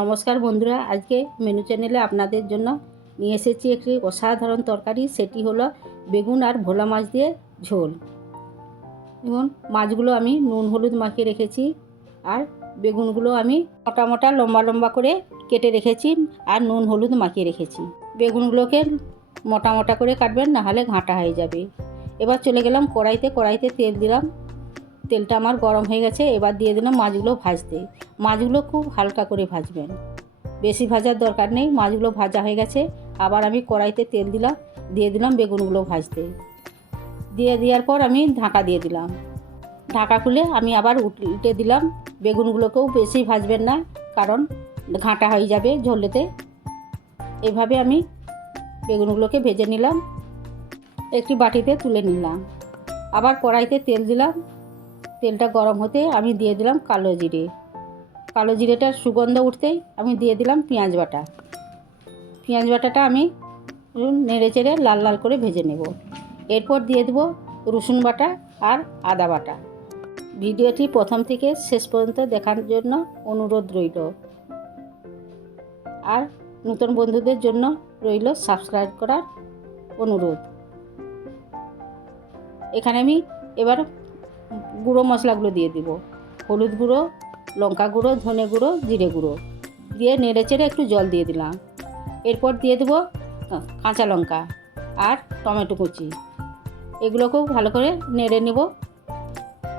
নমস্কার বন্ধুরা, আজকে মেনু চ্যানেলে আপনাদের জন্য নিয়ে এসেছি একটি অসাধারণ তরকারি, সেটি হলো বেগুন আর ভোলা মাছ দিয়ে ঝোল। এবং মাছগুলো আমি নুন হলুদ মাখিয়ে রেখেছি আর বেগুনগুলো আমি মোটা মোটা, লম্বা লম্বা করে কেটে রেখেছি আর নুন হলুদ মাখিয়ে রেখেছি। বেগুনগুলোকে মোটা মোটা করে কাটবেন, নাহলে ঘাঁটা হয়ে যাবে। এবার চলে গেলাম কড়াইতে কড়াইতে তেল দিলাম। তেলটা আমার গরম হয়ে গেছে, এবার দিয়ে দিলাম মাছগুলো ভাজতে। মাছগুলো খুব হালকা করে ভাজবেন। বেশি ভাজার দরকার নেই, মাছগুলো ভাজা হয়ে গেছে। আবার আমি কড়াইতে তেল দিলাম, দিয়ে দিলাম বেগুনগুলো ভাজতে। দিয়ে দেওয়ার পর আমি ঢাকা দিয়ে দিলাম। ঢাকা খুলে আমি আবার উল্টে দিলাম, বেগুনগুলোকেও বেশি ভাজবেন না, কারণ ঘাঁটা হয়ে যাবে ঝোলেতে। এভাবে আমি বেগুনগুলোকে ভেজে নিলাম, একটি বাটিতে তুলে নিলাম। আবার কড়াইতে তেল দিলাম তেলটা গরম হতে আমি দিয়ে দিলাম কালো জিরে। কালো জিরেটার সুগন্ধ উঠতেই আমি দিয়ে দিলাম পেঁয়াজ বাটা। পেঁয়াজ বাটাটা আমি নেড়ে চেড়ে লাল লাল করে ভেজে নেব। এরপর দিয়ে দেবো রসুন বাটা আর আদা বাটা। ভিডিওটি প্রথম থেকে শেষ পর্যন্ত দেখার জন্য অনুরোধ রইল। আর নতুন বন্ধুদের জন্য রইল সাবস্ক্রাইব করার অনুরোধ। এখানে আমি এবার গুঁড়ো মশলাগুলো দিয়ে দিব। হলুদ গুঁড়ো, লঙ্কা গুঁড়ো, ধনে গুঁড়ো, জিরে গুঁড়ো। দিয়ে নেড়ে চেড়ে একটু জল দিয়ে দিলাম। এরপর দিয়ে দেবো কাঁচা লঙ্কা আর টমেটো কুচি। এগুলোকেও ভালো করে নেড়ে নেব।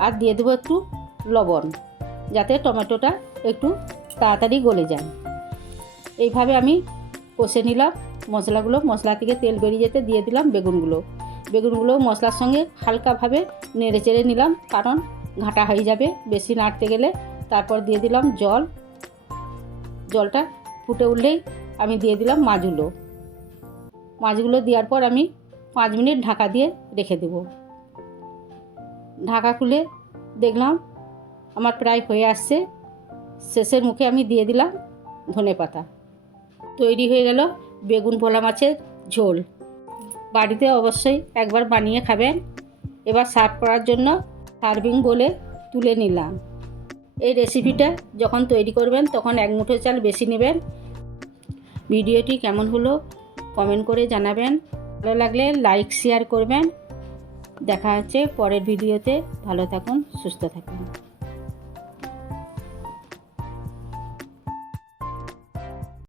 আর দিয়ে দেবো একটু লবণ, যাতে টমেটোটা একটু তাড়াতাড়ি গলে যায়। এইভাবে আমি কষে নিলাম মশলাগুলো। মশলা থেকে তেল বেরিয়ে যেতে দিয়ে দিলাম বেগুনগুলো। বেগুনগুলো মশলার সঙ্গে হালকাভাবে নেড়ে চেড়ে নিলাম, কারণ ঘাঁটা হয়ে যাবে। বেশি নাড়তে গেলে তারপর দিয়ে দিলাম জল। জলটা ফুটে উঠলেই আমি দিয়ে দিলাম মাছগুলো। মাছগুলো দেওয়ার পর আমি পাঁচ মিনিট ঢাকা দিয়ে রেখে দেব। ঢাকা খুলে দেখলাম আমার প্রায় হয়ে আসছে। শেষের মুখে আমি দিয়ে দিলাম ধনে পাতা তৈরি হয়ে গেল বেগুন ভোলা মাছের ঝোল। বাড়িতে অবশ্যই একবার বানিয়ে খাবেন। এবার সার্ভ করার জন্য সার্ভিং বলে তুলে নিলাম। এই রেসিপিটা যখন তৈরি করবেন, তখন এক মুঠো চাল বেশি নেবেন। ভিডিওটি কেমন হলো কমেন্ট করে জানাবেন। ভালো লাগলে লাইক শেয়ার করবেন। দেখা হচ্ছে পরের ভিডিওতে। ভালো থাকুন, সুস্থ থাকুন।